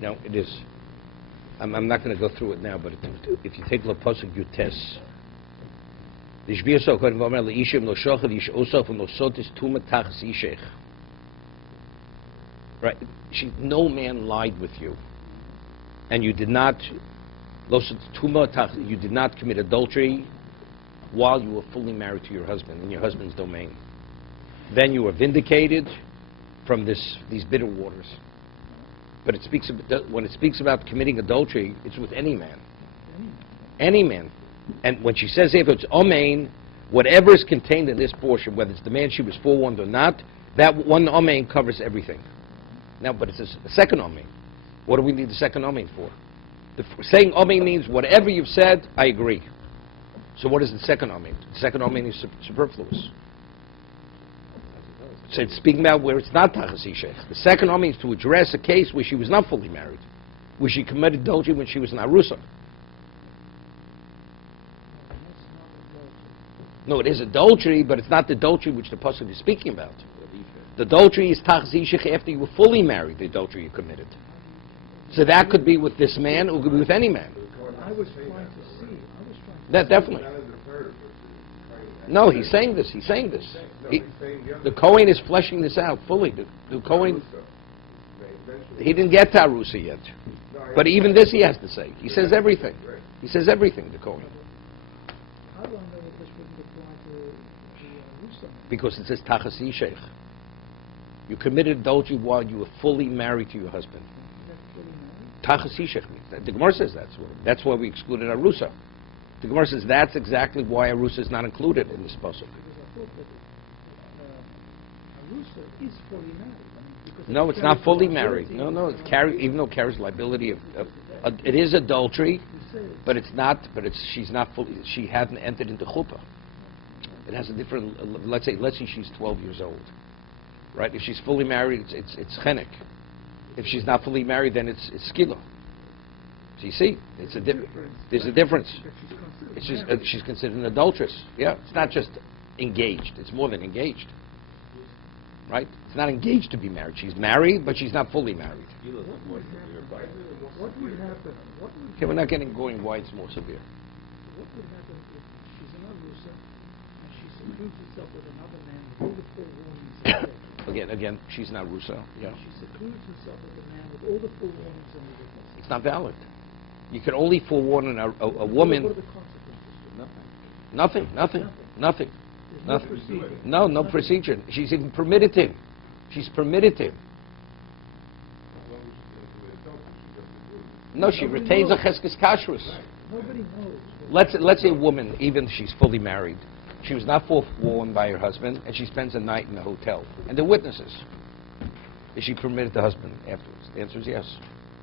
No, it is. I'm not going to go through it now, but if you take the pasuk Yutes, the Shvir so according to Omer leishim lo shochad ish osaf and lo sotis tuma tachas ishech. Right? No man lied with you, and you did not you did not commit adultery while you were fully married to your husband in your husband's domain. Then you were vindicated from these bitter waters. But when it speaks about committing adultery, it's with any man. Any man. And when she says if it's omein, whatever is contained in this portion, whether it's the man she was forewarned or not, that one omein covers everything. Now, but it's a second omein. What do we need the second omein for? Saying omein means whatever you've said, I agree. So what is the second omein? The second omein is superfluous. So it's speaking about where it's not tachas ishech. The second omein is to address a case where she was not fully married, where she committed adultery when she was an arusa. No, it is adultery, but it's not the adultery which the pasuk is speaking about. The adultery is tachas ishech after you were fully married, the adultery you committed. So that could be with this man, or it could be with any man. I was trying to see. That definitely. No, he's saying this. The Kohen is fleshing this out fully. The Kohen, he didn't get to Arusa yet. But even this he has to say. He says everything. He says everything, the Kohen. How long this wouldn't apply to Arusa? Because it says Tachas Ishech. You committed adultery while you were fully married to your husband. Tachas Ishech means. The Gemara says that's why we excluded Arusa. The Gemara says that's exactly why Arusa is not included in this pasuk. Arusa is fully married. No, it's not fully married. No, it's even though it carries liability it is adultery, but it's not. But she's not fully. She hasn't entered into chuppah. It has a different. Let's say she's 12 years old, right? If she's fully married, it's chenek. If she's not fully married, then it's skila. So you see, there's a difference. She's considered an adulteress. Yeah, it's not just engaged. It's more than engaged. Right? It's not engaged to be married. She's married, but she's not fully married. What would happen? Okay, we're not going why it's more severe. What would happen if she's an Arusa and she secludes herself with another man with all the forewarnings? Again, she's not Rusa. Yeah. She secludes herself with a man with all the forewarnings and the witnesses. It's not valid. You can only forewarn a woman. What are the consequences? Nothing. No procedure. She's even permitted him. She's permitted him. No, she retains a cheskes kashrus. Nobody knows. Let's say a woman, even if she's fully married, she was not forewarned by her husband, and she spends a night in a hotel, and there are witnesses. Is she permitted the husband afterwards? The answer is yes.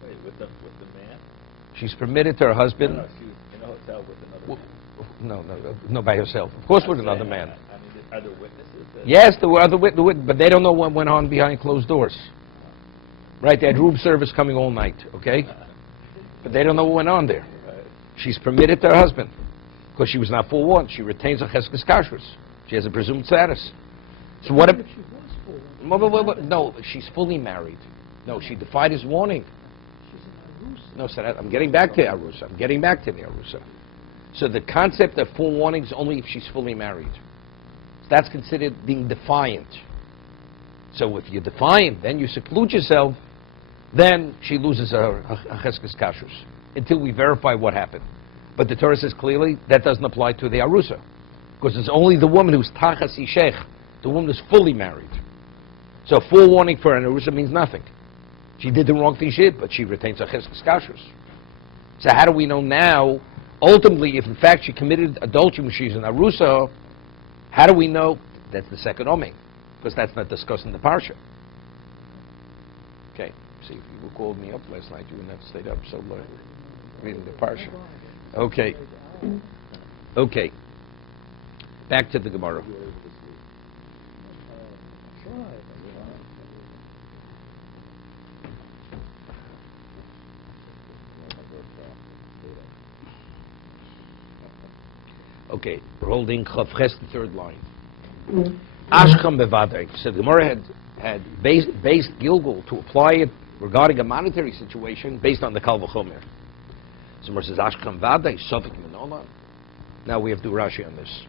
Wait, with the man? She's permitted to her husband. No, she was in a hotel with another man. No, by herself. Of course, with another man. I mean, are there witnesses? Yes, there were other witnesses, but they don't know what went on behind closed doors. Right? They had room service coming all night, okay? But they don't know what went on there. Right. She's permitted to her husband because she was not forewarned. She retains a cheskes kashrus. She has a presumed status. So what if... She was forewarned. No, she's fully married. No, she defied his warning. She's an Arusa. No, so I'm getting back to Arusa. I'm getting back to the Arusa. So the concept of forewarning is only if she's fully married. That's considered being defiant. So if you're defiant, then you seclude yourself, then she loses her cheskes kashrus until we verify what happened. But the Torah says clearly that doesn't apply to the Arusa, because it's only the woman who's tachas ishech, the woman who's fully married. So forewarning for an Arusa means nothing. She did the wrong thing she did, but she retains her cheskes kashrus. So how do we know now, ultimately, if in fact she committed adultery when she's an Arusa, how do we know that's the second omen? Because that's not discussed in the parsha. Okay, see, if you called me up last night, you wouldn't have stayed up so late reading the parsha. Okay. Back to the Gemara. Okay, we're holding Chavches, the third line. Ashkam bevadei. So the Gemara had based Gilgul to apply it regarding a monetary situation based on the Kal V'chomer. So Gemara says, Ashkan Vadai, Sofik Minola. Now we have to do Rashi on this.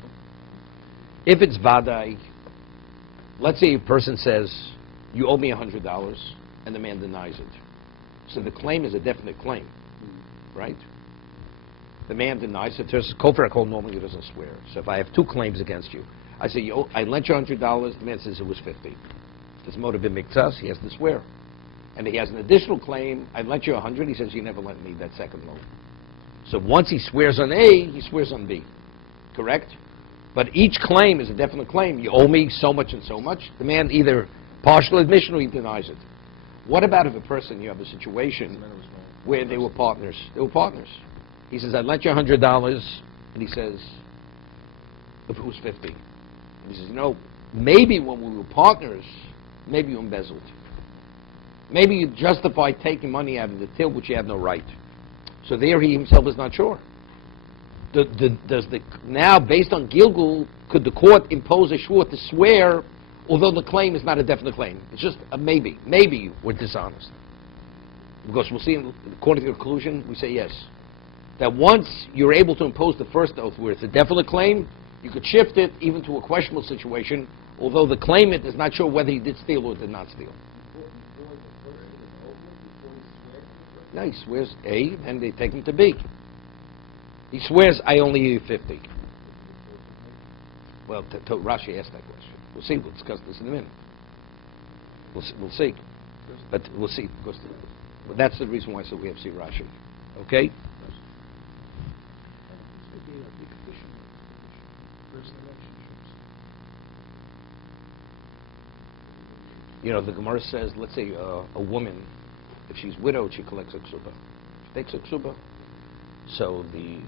If it's Vadai, let's say a person says, you owe me $100, and the man denies it. So the claim is a definite claim, right? The man denies it. There's Kofar Akol normally doesn't swear. So if I have two claims against you, I say, I lent you $100, the man says it was $50. This motive in Miktas, he has to swear. And he has an additional claim, I lent you $100, he says, you never lent me that second loan. So once he swears on A, he swears on B. Correct? But each claim is a definite claim. You owe me so much and so much. The man either partial admission or he denies it. What about if a person, you have a situation where they were partners? They were partners. He says, I lent you $100, and he says, if it was $50. And he says, maybe when we were partners, maybe you embezzled. Maybe you justified taking money out of the till, which you had no right. So there he himself is not sure. Now, based on Gilgul, could the court impose a shvur to swear, although the claim is not a definite claim? It's just a maybe. Maybe we're dishonest. Because we'll see, according to the conclusion, we say yes. That once you're able to impose the first oath where it's a definite claim, you could shift it even to a questionable situation, although the claimant is not sure whether he did steal or did not steal. No, he swears A, and they take him to B. He swears, I only owe you 50. Well, Rashi asked that question. We'll see. We'll discuss this in a minute. We'll see. But we'll see. Because that's the reason why I said we have to see Rashi. Okay? The Gemara says, let's say a woman, if she's widowed, she collects a ksuba. She takes a ksuba. So the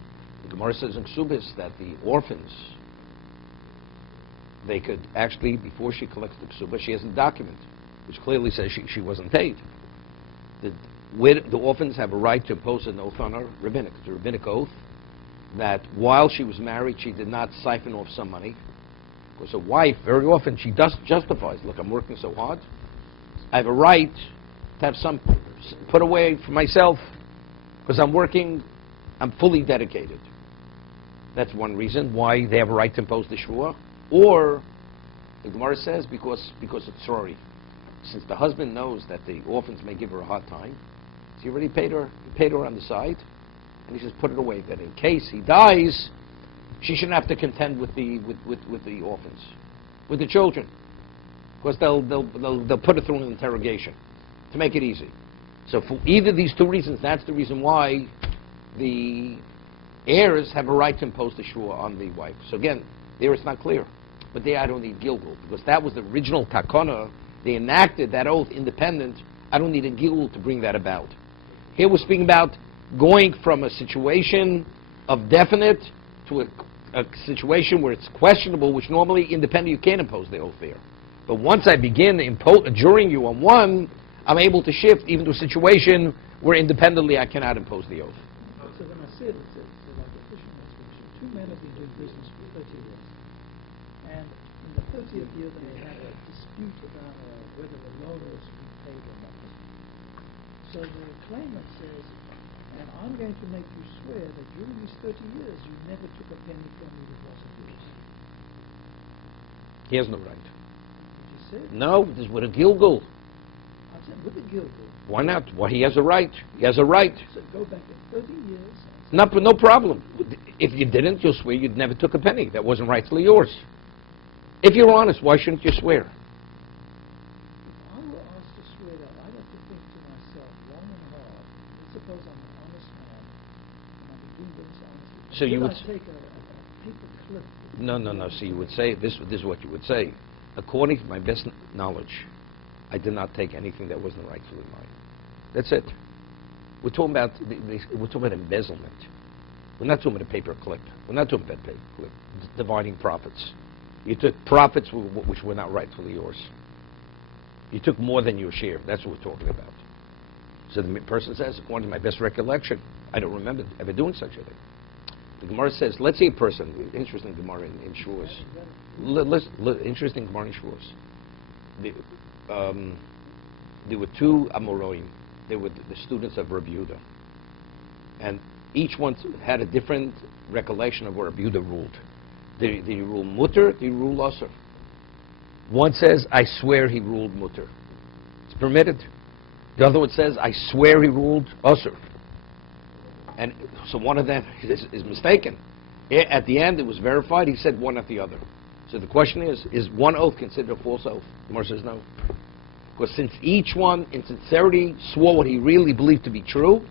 Gemara says in ksubis that the orphans, they could actually, before she collects the ksuba, she has a document which clearly says she wasn't paid. The orphans have a right to impose an oath on her, rabbinic. It's a rabbinic oath that while she was married, she did not siphon off some money. Because a wife, very often, she justifies, look, I'm working so hard. I have a right to have some put away for myself because I'm working, I'm fully dedicated. That's one reason why they have a right to impose the shvua. Or, the Gemara says, because it's sorry. Since the husband knows that the orphans may give her a hard time, so he already paid her on the side, and he says, put it away, that in case he dies, she shouldn't have to contend with the orphans, with the children, because they'll put her through an interrogation to make it easy. So for either of these two reasons, that's the reason why the heirs have a right to impose the shvua on the wife. So again, there it's not clear, but there I don't need gilgul, because that was the original takana. They enacted that oath independent. I don't need a gilgul to bring that about. Here we're speaking about going from a situation of definite to a situation where it's questionable, which normally independent you can't impose the oath there. But once I begin adjuring you on one, I'm able to shift even to a situation where independently I cannot impose the oath. So when I said it's like a fisherman's situation, two men have been doing business for 30 years. And in the 30th year they had a dispute about whether the loan was repaid or not. So the claimant says, and I'm going to make you swear that during these 30 years you never took a penny from me that wasn't yours. He has no right. Did you say? No, this is with a gilgul. I said, with a gilgul. Why not? Well, he has a right. He has a right. So go back in 30 years. No problem. If you didn't, you'll swear you never took a penny. That wasn't rightfully yours. If you're honest, why shouldn't you swear? If I were asked to swear that, I'd have to think to myself long and hard. Let's suppose I'm an honest man, and I'm doing business honestly. So you would I take a paper clip? No. So you would say, this is what you would say. According to my best knowledge, I did not take anything that wasn't rightfully mine. That's it. We're talking about embezzlement. We're not talking about a paper clip. We're not talking about paper clip. It's dividing profits. You took profits which were not rightfully yours. You took more than your share. That's what we're talking about. So the person says, according to my best recollection, I don't remember ever doing such a thing. The Gemara says, let's say a person, interesting Gemara in Shavuos. Interesting Gemara in Shavuos. there were two Amoroim. They were the students of Rabbi Yehuda. And each one had a different recollection of what Rabbi Yehuda ruled. Did he rule mutter? Did he rule asur? One says, I swear he ruled mutter. It's permitted. The other one says, I swear he ruled asur. And so one of them is mistaken. At the end, it was verified. He said one after the other. So the question is one oath considered a false oath? The Gemara says no. Because since each one, in sincerity, swore what he really believed to be true,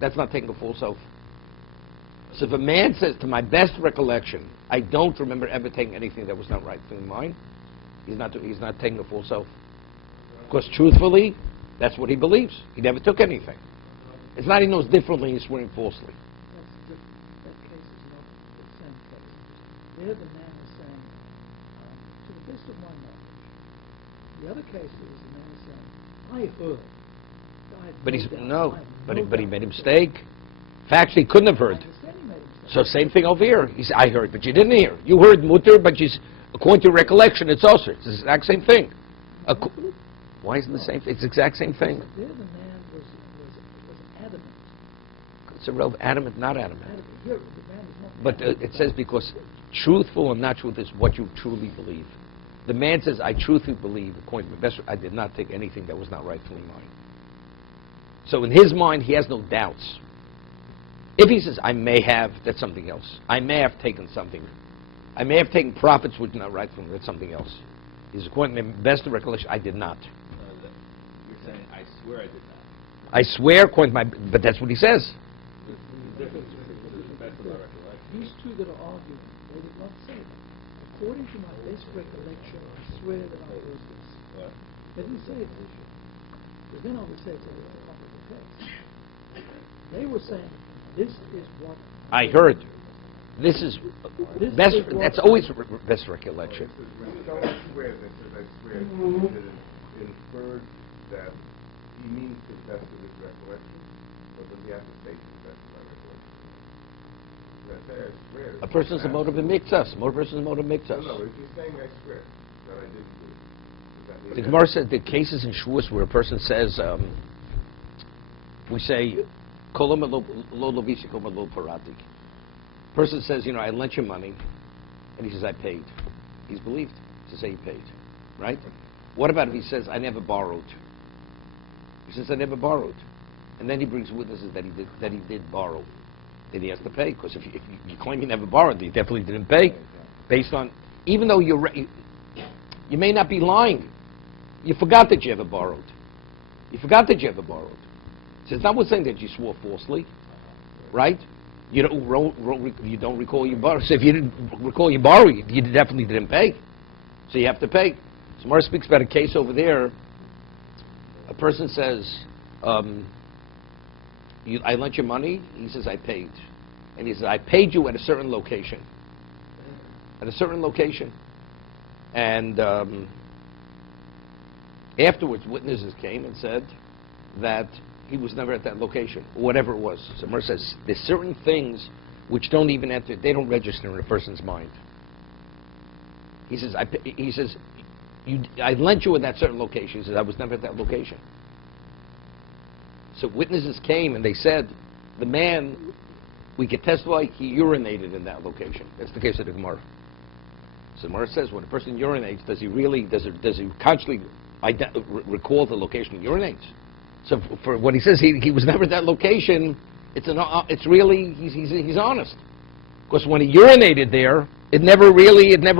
that's not taking a false oath. So if a man says, to my best recollection, I don't remember ever taking anything that was not right in mine, he's not taking a false oath. Because truthfully, that's what he believes. He never took anything. It's not he knows differently, he's swearing falsely. That case is not the same case. There the man is saying, to the best of my knowledge. The other case is the man is saying, I heard. But he made a mistake. Facts he couldn't have heard. So same thing over here. He said, I heard, but you didn't hear. You heard mutter, but according to recollection, it's also. It's the exact same thing. Why isn't it the same thing? It's the exact same thing. There the man was adamant. It's irrelevant. Adamant, not adamant. Here, the man is not But it says because truthful and not truth is what you truly believe. The man says, I truthfully believe, according to my best, I did not take anything that was not rightfully mine. So in his mind, he has no doubts. If he says, I may have, that's something else. I may have taken something. I may have taken profits which are not rightful, that's something else. He's according to my best recollection, I did not. You're saying, I swear I did not. I swear, according to my, but that's what he says. The difference between the best of my recollection. These two that are arguing, they did not say that. According to my best recollection, I swear that I heard this. What? They didn't say it. Because then I would say it's a top of the text. They were saying, this is what I heard. This is This best. is what That's always best recollection. Don't swear, that says I swear, that it infers that he means to the best of his recollection, or does he have to say to the best of my recollection? That say I swear. A person's a motive that makes us. More person's a motive makes us. No, if he's saying I swear that I didn't do it, does that mean The Gemara said the cases in Shavuos where a person says, we say, "Kolam lo lovisi kolam lo parati." Person says, I lent you money, and he says, I paid. He's believed to say he paid, right? What about if he says, I never borrowed? He says, I never borrowed, and then he brings witnesses that he did borrow. Then he has to pay, because if you claim you never borrowed, you definitely didn't pay, based on, even though you may not be lying, you forgot that you ever borrowed. You forgot that you ever borrowed. So it's not what's saying that you swore falsely, right? You don't recall you borrowed. So if you didn't recall you borrowed, you definitely didn't pay. So you have to pay. So Mara speaks about a case over there. A person says, I lent you money. He says, I paid. And he says, I paid you at a certain location. At a certain location. And afterwards, witnesses came and said that he was never at that location, or whatever it was. So Mara says, there's certain things which don't even enter, they don't register in a person's mind. He says, I lent you at that certain location. He says, I was never at that location. So witnesses came and they said, the man, we could testify, he urinated in that location. That's the case of the Gemara. So Gemara says, when a person urinates, does he consciously recall the location he urinates? So for what he says, he was never at that location. It's really he's honest, because when he urinated there, it never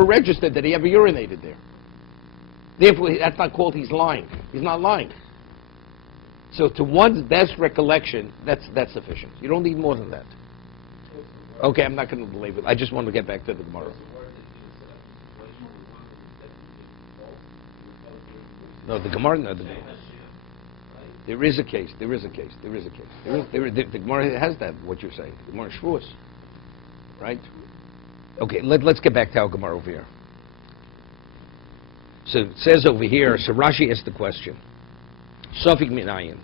registered that he ever urinated there. Therefore, that's not called he's lying. He's not lying. So to one's best recollection, that's sufficient. You don't need more than that. Okay, I'm not going to belabor it. I just want to get back to the Gemara. No, the Gemara. No, there is a case. The Gemara has that. What you're saying, the Gemara Shavuos, right? Okay, let's get back to our Gemara over here. So it says over here. So Rashi asked the question. Sofik minayin.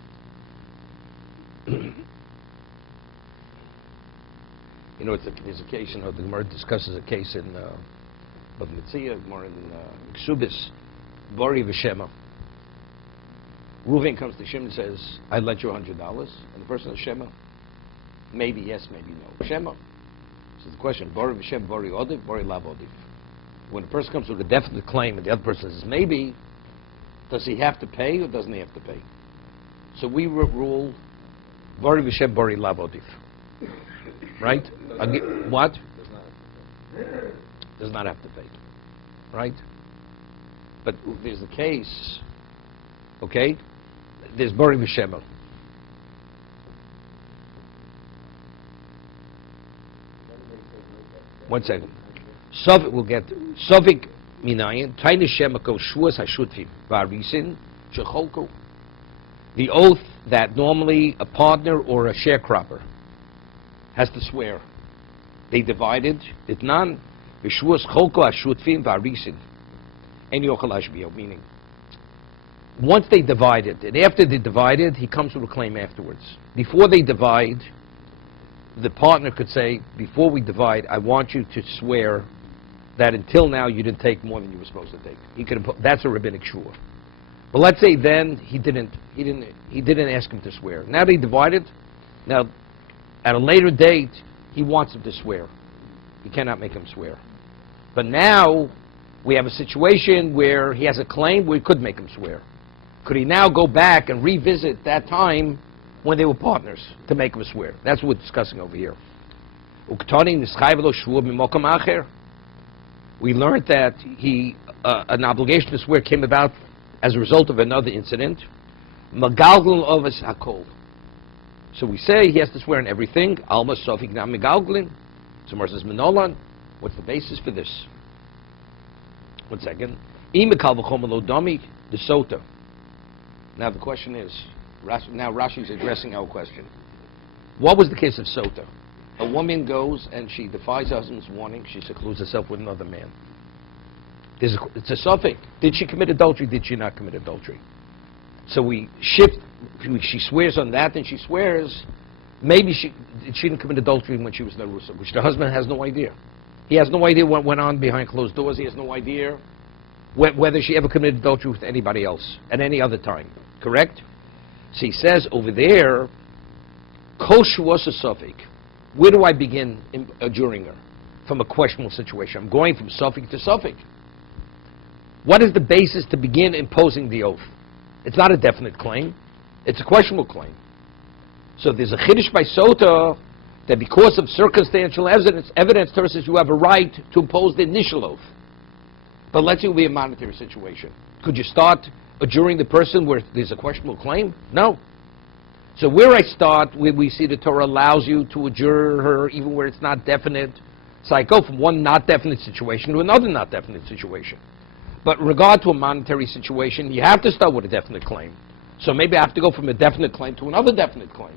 There's a case. The Gemara discusses a case in Bava Metzia, Gemara in Ksubis, Bari v'Shema. Reuven comes to Shimon and says, I lent you $100. And the person says, Shema. Maybe yes, maybe no. Shema. So the question, Bori v'shem, Bori odif, Bori lav odif. When a person comes with a definite claim and the other person says maybe, does he have to pay or doesn't he have to pay? So we rule Bori v'shem, Bori lav odif. Right? What? Does not have to pay. Right? But there's a case, okay? There's Bori v'shem. One second. Sovik will get Sovik minayin tiny shemako shuas hashutfim varisin shecholko. The oath that normally a partner or a sharecropper has to swear. They divided it none. Vishuas cholko hashutfim varisin. And yochal meaning once they divided, and after they divided, he comes with a claim afterwards. Before they divide, the partner could say, before we divide, I want you to swear that until now you didn't take more than you were supposed to take. He could. That's a rabbinic shua. But let's say then he didn't ask him to swear. Now they divided. Now, at a later date, he wants him to swear. He cannot make him swear. But now we have a situation where he has a claim where he could make him swear. Could he now go back and revisit that time when they were partners to make him swear? That's what we're discussing over here. We learned that an obligation to swear came about as a result of another incident. So we say he has to swear on everything. Alma sofik na megalglin. Gemara says menolan. What's the basis for this? 1 second. The now the question is, now Rashi's addressing our question. What was the case of Sota? A woman goes and she defies her husband's warning. She secludes herself with another man. It's a suffix. Did she commit adultery? Did she not commit adultery? So we shift. She swears on that, and she swears maybe she didn't commit adultery when she was Narusa, which the husband has no idea. He has no idea what went on behind closed doors. He has no idea whether she ever committed adultery with anybody else at any other time. Correct? So he says over there, Koshu was a suffix. Where do I begin adjuring her? From a questionable situation. I'm going from suffix to suffix. What is the basis to begin imposing the oath? It's not a definite claim. It's a questionable claim. So there's a chiddush by Sota that because of circumstantial evidence says you have a right to impose the initial oath. But let's say it will be a monetary situation. Could you start adjuring the person where there's a questionable claim? No. So where I start, we see the Torah allows you to adjure her even where it's not definite. So I go from one not definite situation to another not definite situation. But in regard to a monetary situation, you have to start with a definite claim. So maybe I have to go from a definite claim to another definite claim.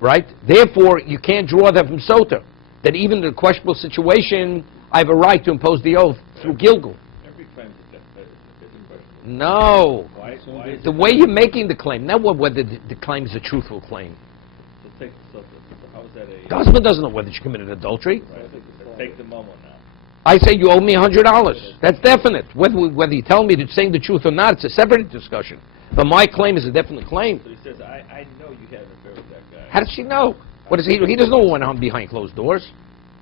Right? Therefore, you can't draw that from Sota. That even in a questionable situation, I have a right to impose the oath through Gilgul. Every claim is a question. No. Why The way you're making the claim, not whether the claim is a truthful claim. So take the subject. So how is that a... The husband doesn't know whether she committed adultery. Right. Take the momo now. I say you owe me $100. That's definite. Whether you tell me that saying the truth or not, it's a separate discussion. But my claim is a definite claim. So he says, I know you had an affair with that guy. How does she know? What does he doesn't know what went on behind closed doors.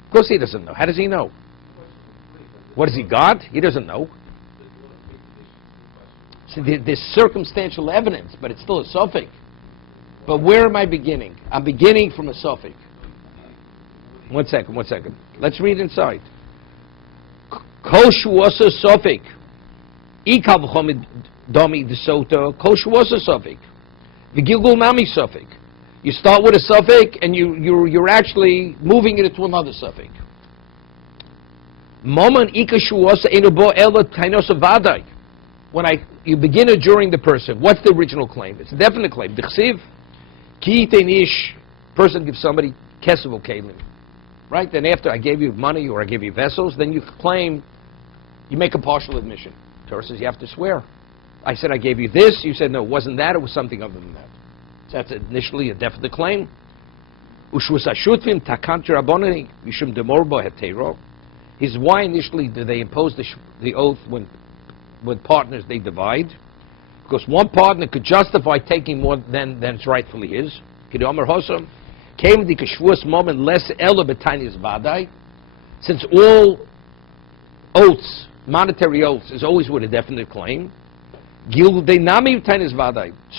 Of course he doesn't know. How does he know? What has he got? He doesn't know. So there's circumstantial evidence, but it's still a suffix. But where am I beginning? I'm beginning from a suffix. 1 second. Let's read inside. Koshu was a suffix. Ikal v'chomid domi desota. Koshu was a suffix. V'gilgul nami suffix. You start with a suffix, and you're actually moving it to another suffix. Moman ikashu was enobo ela tainos avadai. When you begin adjuring the person, what's the original claim? It's a definite claim. D'chsiv ki teinish. Person gives somebody kesev kelim. Right? Then after I gave you money or I gave you vessels, then you claim, you make a partial admission. Torah says you have to swear. I said I gave you this. You said no, it wasn't that. It was something other than that. So that's initially a definite claim. Ushvus ashutvim takant rabonani mishum demorbo hetero. Is why initially do they impose the oath when partners they divide? Because one partner could justify taking more than it's rightfully his. Since all oaths, monetary oaths, is always with a definite claim. So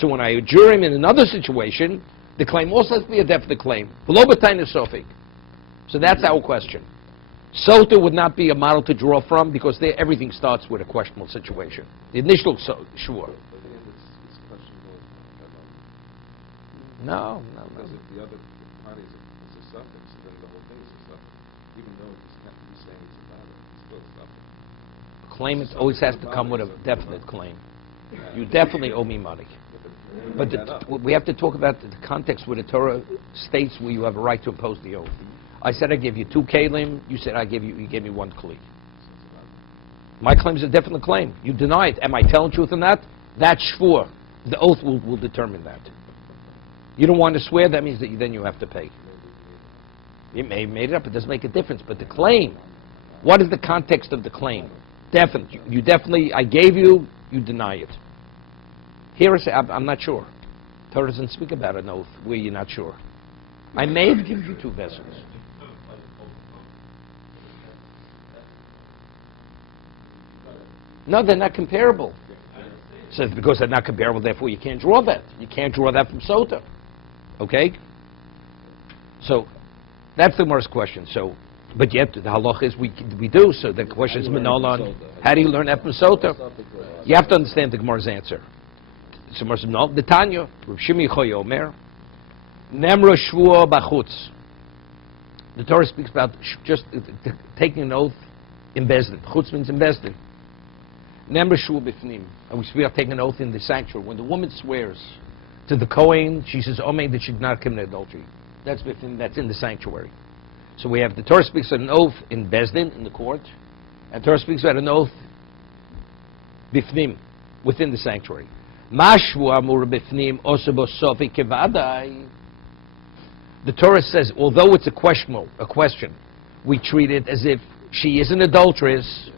when I adjure him in another situation, the claim also has to be a definite claim. So that's our question. Sota would not be a model to draw from because there everything starts with a questionable situation. The initial sure. It's questionable. No. Because if the other party is a suffix, then the whole thing is a suffix. Even though he's saying it's a valid, it's still a suffix. Claimant always has to come with a definite claim. You definitely owe me money. But we have to talk about the context where the Torah states where you have a right to impose the oath. I said I gave you 2 kalim. You said you gave me 1 kli. My claim is a definite claim. You deny it. Am I telling truth in that? That's shvur. The oath will determine that. You don't want to swear, that means that then you have to pay. You may have made it up. It doesn't make a difference. But the claim, what is the context of the claim? Definite. You definitely, I gave you, you deny it. Here I'm not sure. Torah doesn't speak about an oath where you're not sure. I may have given you 2 vessels. No, they're not comparable. So because they're not comparable, therefore you can't draw that. You can't draw that from Sota. Okay? So that's the Gemara's question. So, but yet the halach is we do. So the question is Manolan. How do you learn that from Sota? You have to understand the Gemara's answer. So Gemara says, no, the Tanya, Rav Shimi Choy Omer, Nemra Shvua Bachutz. The Torah speaks about just taking an oath in Bezdin. Chutz means in Bezdin. Nemra Shvua Bifnim. And we speak about taking an oath in the sanctuary. When the woman swears to the Kohen, she says, Omen, that she did not commit adultery. That's Bifnim, that's in the sanctuary. So we have the Torah speaks about an oath in Bezdin, in the court, and the Torah speaks about an oath Bifnim, within the sanctuary. Mashvu Amur Bifnim Osabo Sofi Kevadai. The Torah says, although it's a question, we treat it as if she is an adulteress.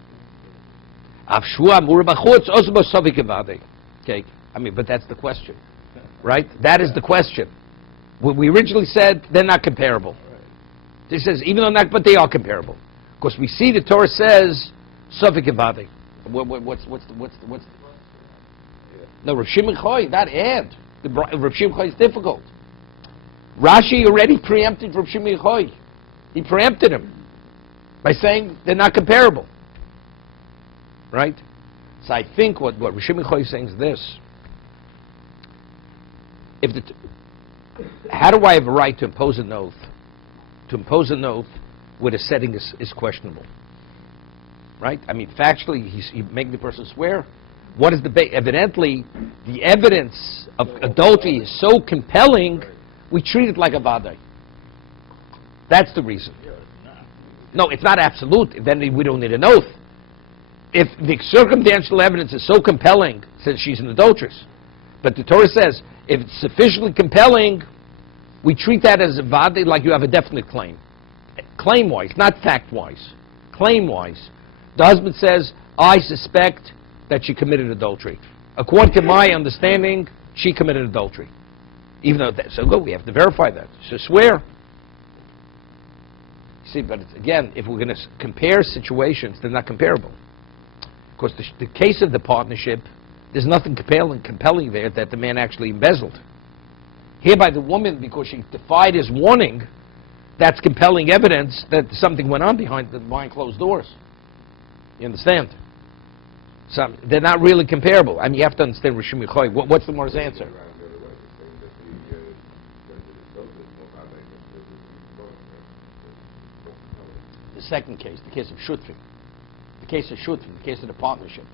Okay, I mean, but that's the question, right? That is the question. What we originally said, they're not comparable. This says, even though not, but they are comparable. Because we see the Torah says, Sofik Evadi. What's no, Rav Shimon Choy, that add. Rav Shimon Choy is difficult. Rashi already preempted Rav Shimon Choy. He preempted him by saying they're not comparable. Right? So I think what Rav Shimon Choy is saying is this. How do I have a right to impose an oath? To impose an oath where the setting is questionable. Right? I mean, factually, he's making the person swear. What is the evidently, the evidence of adultery is so compelling, we treat it like a vadai. That's the reason. No, it's not absolute. Then we don't need an oath. If the circumstantial evidence is so compelling, since she's an adulteress, but the Torah says, if it's sufficiently compelling, we treat that as a vadai, like you have a definite claim. Claim-wise, not fact-wise. Claim-wise. The husband says, I suspect that she committed adultery. According to my understanding, she committed adultery. Even though that's so good, we have to verify that. So swear. See, but again, if we're going to compare situations, they're not comparable. Because the case of the partnership, there's nothing compelling there that the man actually embezzled. Hereby the woman, because she defied his warning, that's compelling evidence that something went on behind closed doors. You understand? So they're not really comparable. I mean, you have to understand Rishim Yechoy. What's the Gemara's answer? The second case, the case of Shutfim. The case of Shutfim, the case of the partnership.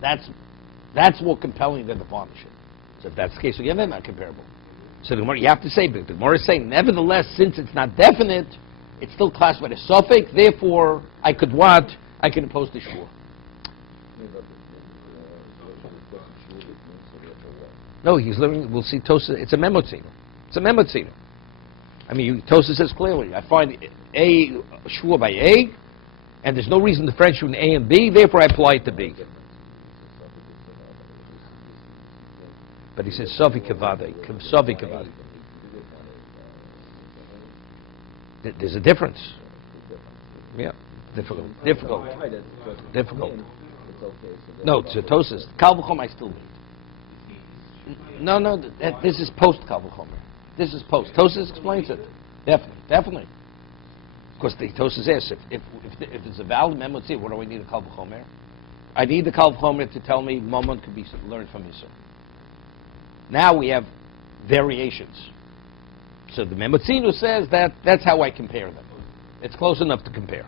That's more compelling than the partnership. So if that's the case, again, they're not comparable. So the Gemara, you have to say, but the Gemara is saying, nevertheless, since it's not definite, it's still classified as suffix, therefore, I can impose the shvur. No, he's living, we'll see Tosa, it's a memotzina. It's a memotzina. I mean, Tosa says clearly, I find A, shvur by A, and there's no reason to differentiate between A and B, therefore I apply it to B. But he says Sofi Kavade. Sofi Kavade. There's a difference. Yeah. Difficult. Difficult. Difficult. No, it's a Tosis. Kal v'chomer I still need. No, this is post Kal v'chomer. This is post. Tosis explains it. Definitely. Of course, the Tosis asks, if it's a valid memotzi, what do I need a Kal v'chomer? I need the Kal v'chomer to tell me Momon could be learned from Yisur. Now we have variations. So the Memotzinu says that's how I compare them. It's close enough to compare.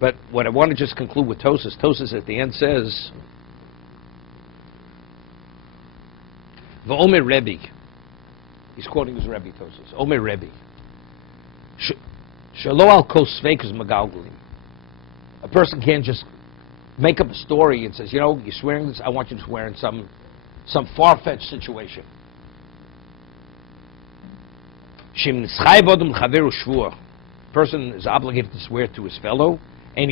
But what I want to just conclude with Tosis at the end says, V'omer Rebbe, he's quoting his Rebbe Tosis, Omer Rebbe, Shalo al kos sveikus magalgalim. A person can't just make up a story and says, you're swearing this, I want you to swear in some far-fetched situation. Person is obligated to swear to his fellow, and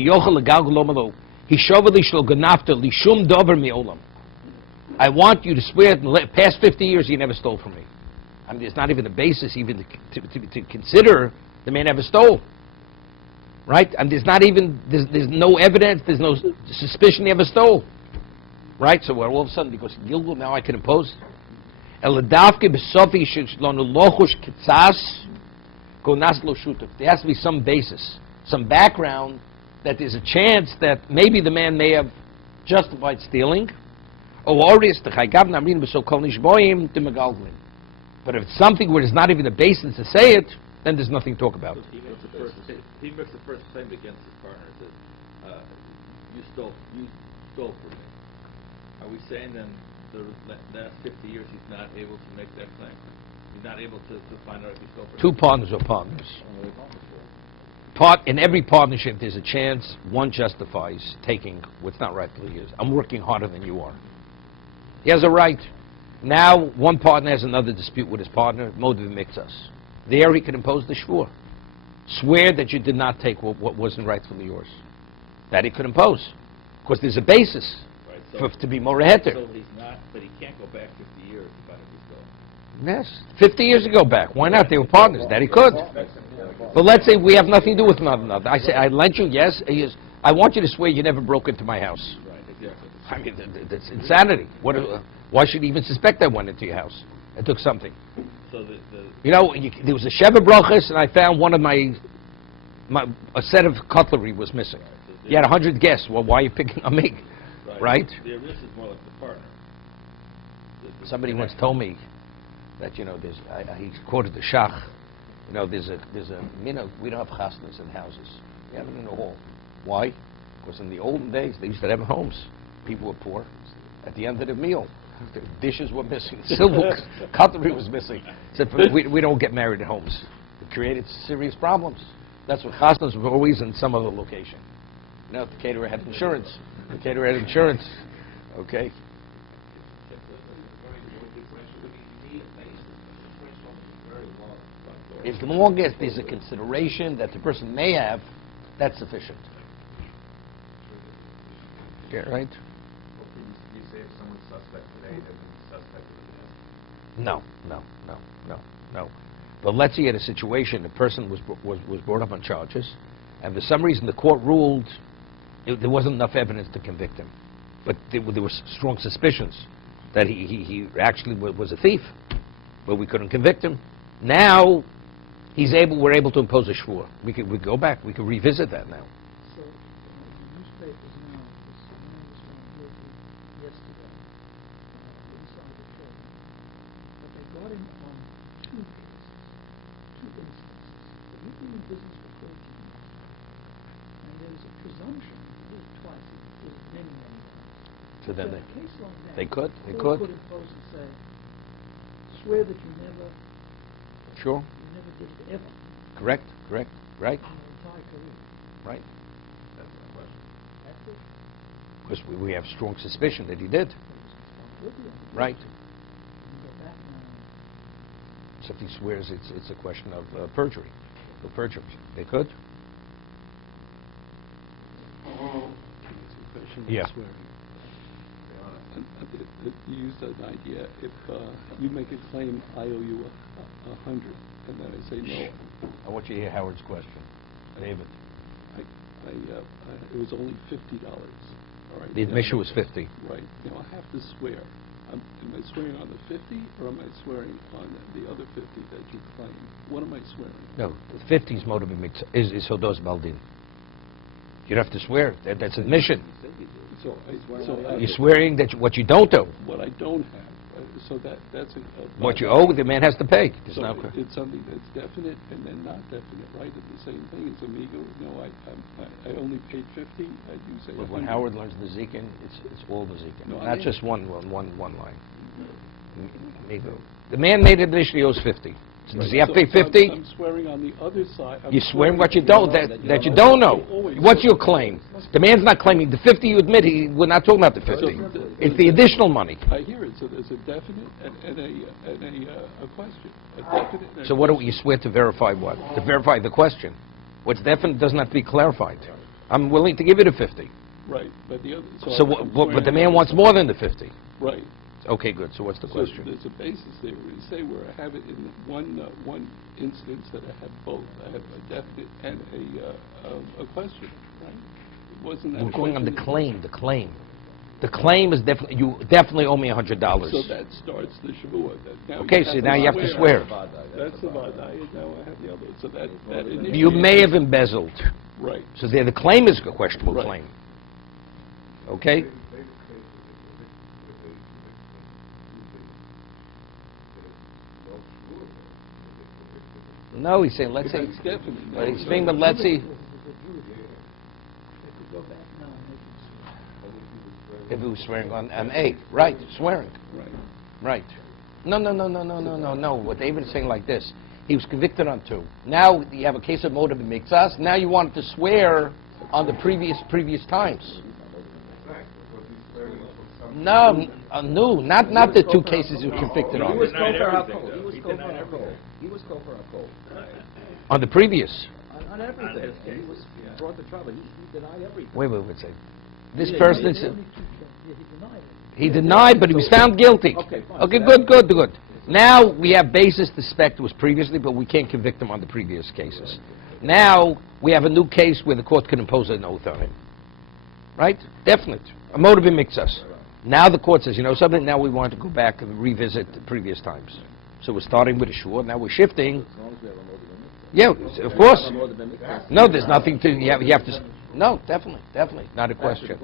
I want you to swear in the past 50 years you never stole from me. I mean, there's not even a basis even to consider the man ever stole. Right? And there's no evidence, there's no suspicion he ever stole. Right? So all of a sudden, because Gilgul, now I can impose. There has to be some basis, some background, that there's a chance that maybe the man may have justified stealing. But if it's something where there's not even a basis to say it, then there's nothing to talk about. He makes the first claim against his partner that you stole from me. Are we saying then the last 50 years he's not able to make that claim? He's not able to find out if he stole from Two partners are partners. In every partnership, there's a chance one justifies taking what's not rightfully his. I'm working harder than you are. He has a right. Now, one partner has another dispute with his partner. Motiv makes us. There, he can impose the shvur. Swear that you did not take what wasn't rightfully yours. That he could impose, because there's a basis to be more heter. So he's not, but he can't go back 50 years to find if he stole. Yes, 50 years ago back. Why not? They were partners. That he could. But let's say we have nothing to do with one another. I say, I lent you, yes. I want you to swear you never broke into my house. Right, exactly. I mean, that's insanity. Why should he even suspect I went into your house? I took something. So there was a Sheva Brachas, and I found one of a set of cutlery was missing. You had 100 guests. Well, why are you picking on me? Right? The risk is more like the partner. Somebody once told me that he quoted the Shach. There's a we don't have chasnas in houses. We have it in the hall. Why? Because in the olden days they used to have homes. People were poor. At the end of the meal, the dishes were missing, silver cutlery was missing. Said, we don't get married in homes. It created serious problems. That's what chasnas were always in some other location. The caterer had insurance. Okay. As long as there's a consideration that the person may have, that's sufficient. Yeah, right? You say if someone's suspect today, then suspect in the No. But let's say you had a situation, the person was brought up on charges, and for some reason the court ruled there wasn't enough evidence to convict him. But there were strong suspicions that he actually was a thief, but we couldn't convict him. Now, we're able to impose a shvur. We could go back, we could revisit that now. So, the newspapers now, this man was found guilty yesterday, inside the court. But they got him on two instances. But he's been in business for 13 years. And there's a presumption, twice, it was many times. So then a case like that, they could impose and say, swear that you never Sure. did it ever. Correct, right, In your entire career. right. That's the question. That's it. Because we have strong suspicion that he did. Right. You go back now. So if he swears, it's a question of perjury. For perjury, they could. Yeah. you used an idea. If you make a claim, I owe you $100, and then I say no. I want you to hear Howard's question. David. It was only $50. All right. The admission was 50. Right. Now I have to swear. Am I swearing on the 50, or am I swearing on the other 50 that you claim? What am I swearing on? No, the 50 is motive is Hodos Baldin. You'd have to swear. That's admission. You're swearing that what you don't owe. What I don't have. So that's what you owe, the man has to pay. So it's something that's definite and then not definite, right? It's the same thing. It's amigo. No, I only paid 50. You say. But when Howard learns the Zikin, it's all the Zikin, no, not just one line. Amigo. The man made admission, he owes 50. So does he have to pay 50? I'm swearing on the other side. You're swearing what you don't, that you don't know. What's your claim? The man's not claiming. The 50 you admit, we're not talking about the 50. It's the additional money. I hear it. So there's a definite and a question. A definite. So what do you swear to verify what? To verify the question. What's definite doesn't have to be clarified. I'm willing to give you the 50. Right. But the other. But the man wants more than the 50. Right. Okay, good. So what's the question? There's a basis there where you say where I have it in one instance that I have both. I have a definite and a question, right? It wasn't that. We're going on the claim. The claim. The claim is definitely, you definitely owe me $100. So that starts the Shavuot. Okay, so now you have to swear. That's the Vadai, and now I have the other. So that you may have embezzled. Right. So there, the claim is a questionable claim. Okay? No, he's saying, let's say, but he's saying, but let's see. If he was swearing on A, right, swearing. Right. No. What David is saying like this. He was convicted on 2. Now you have a case of motive and makes us. Now you want to swear on the previous times. No, not the 2 cases you were convicted on. He was Kofer HaKol. On the previous. On everything. He was brought to trouble. He denied everything. Wait. This person said he denied, but he was found guilty. Okay, good. Now we have basis to suspect it was previously, but we can't convict him on the previous cases. Now we have a new case where the court could impose an oath on him. Right? Definite. A motive mix us. Now the court says, you know something, now we want to go back and revisit the previous times. So we're starting with a shur, now we're shifting. Yeah, of course. No, there's nothing to, you have to, no, definitely, not a question.